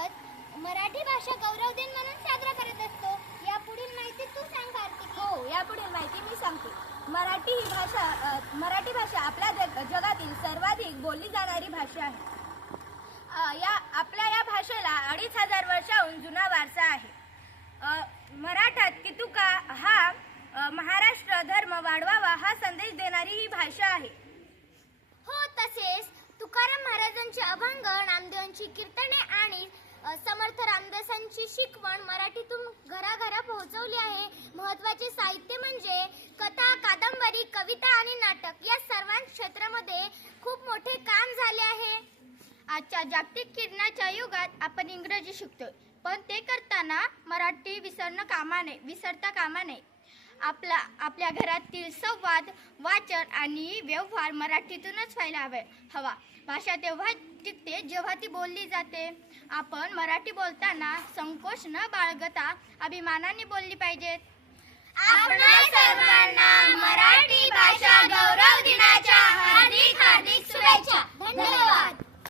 अंतर्गत मराठी भाषा गौरव दिन म्हणून साजरा करत असतो. यापुढील माहिती तू सांग कार्तिकी. हो, यापुढील माहिती मी सांगते. मराठी भाषा आपल्या जगातील सर्वाधिक बोलली जाणारी भाषा आहे. या भाषेला 2500 वर्षाहून जुना वारसा आहे. मराठात कितुका हा महाराष्ट्र धर्म वाढवावा हा संदेश देणारी ही भाषा आहे. हो, तसेच तुकाराम महाराजांचे अभंग, नामदेवांची कीर्तने आणि समर्थ रामदासांची शिकवण मराठीतून घराघरा पोहोचवली आहे. महत्त्वाचे साहित्य म्हणजे कथा, कादंबरी, कविता आणि नाटक या सर्व क्षेत्रामध्ये खूप मोठे काम झाले आहे. आजच्या जागतिक किरणाच्या युगात आपण इंग्रजी शिकतोय, पण ते करताना मराठी विसरता कामा नये. आपल्या घरातील संवाद, वाचन आणि व्यवहार मराठीतूनच व्हायला हवा. भाषा तेव्हा टिकते जेव्हा ती बोलली जाते. आपण मराठी बोलताना संकोच न बाळगता अभिमानाने बोलली पाहिजेत. आपणा सर्वांना मराठी भाषा गौरव दिनाच्या हार्दिक शुभेच्छा. धन्यवाद.